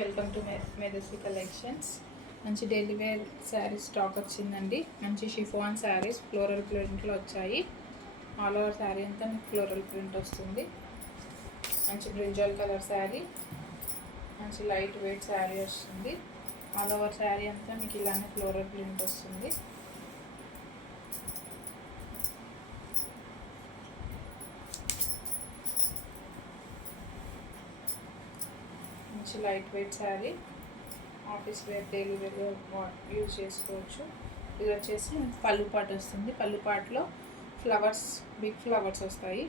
Welcome to Medhasvi collections. మంచి daily wear saris stock వచ్చిందండి. మంచి షిఫాన్ శారీస్ ఫ్లోరల్ ప్రింట్లో వచ్చాయి. ఆల్ ఓవర్ శారీ అంతా మీకు ఫ్లోరల్ ప్రింట్ వస్తుంది. మంచి బ్రింజల్ కలర్ శారీ, మంచి లైట్ వెయిట్ శారీ వస్తుంది. ఆల్ ఓవర్ శారీ అంతా మీకు ఇలానే ఫ్లోరల్ ప్రింట్ వస్తుంది. మంచి light weight sari, office wear daily wear use చేసుకోవచ్చు. ఇది వచ్చేసి పళ్ళు పాటు వస్తుంది. పళ్ళు పాటులో ఫ్లవర్స్, బిగ్ ఫ్లవర్స్ వస్తాయి.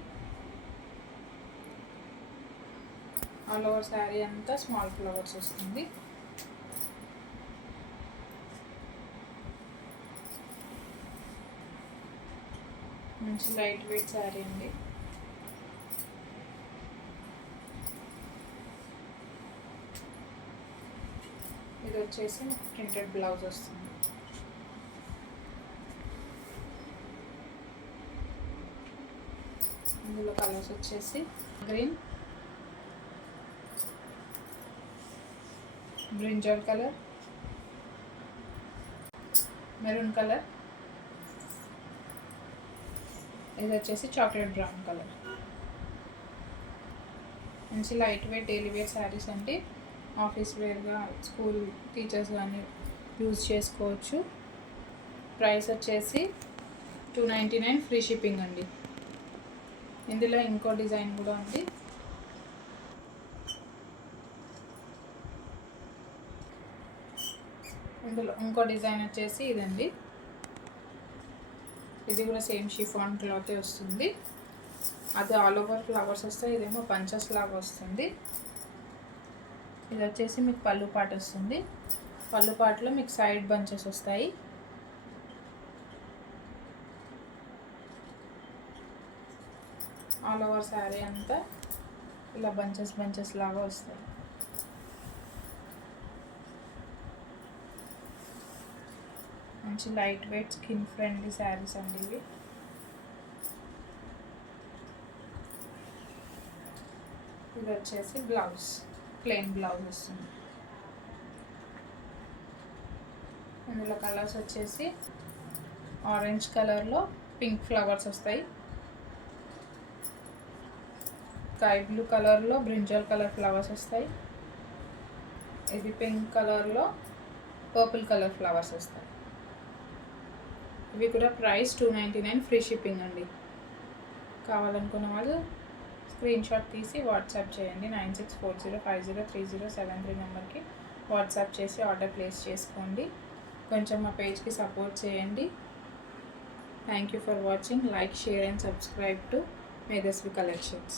ఆల్ ఓవర్ శారీ అంతా స్మాల్ ఫ్లవర్స్ వస్తుంది. మంచి లైట్ వెయిట్ శారీ అండి. ఇది వచ్చేసి ప్రింటెడ్ బ్లౌజ్ వస్తుంది. ఇందులో కలర్స్ వచ్చేసి green, brinjal colour, maroon colour, ఇది వచ్చేసి చాక్లెట్ బ్రౌన్ కలర్. మంచి light weight daily wear saris అండి. ఆఫీస్ వేర్గా స్కూల్ టీచర్స్ కానీ యూజ్ చేసుకోవచ్చు. ప్రైస్ వచ్చేసి 299 ఫ్రీ షిప్పింగ్ అండి. ఇందులో ఇంకో డిజైన్ కూడా ఉంది. ఇందులో ఇంకో డిజైన్ వచ్చేసి ఇదండి. ఇది కూడా సేమ్ షిఫాన్ క్లాతే వస్తుంది. అది ఆల్ ఓవర్ ఫ్లవర్స్ వస్తాయి. ఇదేమో పంచెస్ లాగా వస్తుంది. ఇది వచ్చేసి మీకు పళ్ళు పాటు వస్తుంది. పళ్ళు పాటులో మీకు సైడ్ బంచెస్ వస్తాయి. ఆల్ ఓవర్ శారీ అంతా ఇలా బంచెస్ లాగా వస్తాయి. మంచి light wait skin friendly saris అండి ఇవి. ఇది వచ్చేసి బ్లౌజ్, ప్లెయిన్ బ్లౌజ్ వస్తుంది. ఇందులో కలర్స్ వచ్చేసి ఆరెంజ్ కలర్లో పింక్ ఫ్లవర్స్ వస్తాయి. స్కై బ్లూ కలర్లో బ్రింజల్ కలర్ ఫ్లవర్స్ వస్తాయి. ఇది పింక్ కలర్లో పర్పుల్ కలర్ ఫ్లవర్స్ వస్తాయి. ఇవి కూడా ప్రైస్ 299 ఫ్రీ షిప్పింగ్ అండి. కావాలనుకున్న వాళ్ళు స్క్రీన్ షాట్ తీసి వాట్సాప్ చేయండి. 9640503073 నెంబర్కి వాట్సాప్ చేసి ఆర్డర్ ప్లేస్ చేసుకోండి. కొంచెం మా పేజ్కి సపోర్ట్ చేయండి. Thank you for watching. Like, share and subscribe to Medhasvi collections.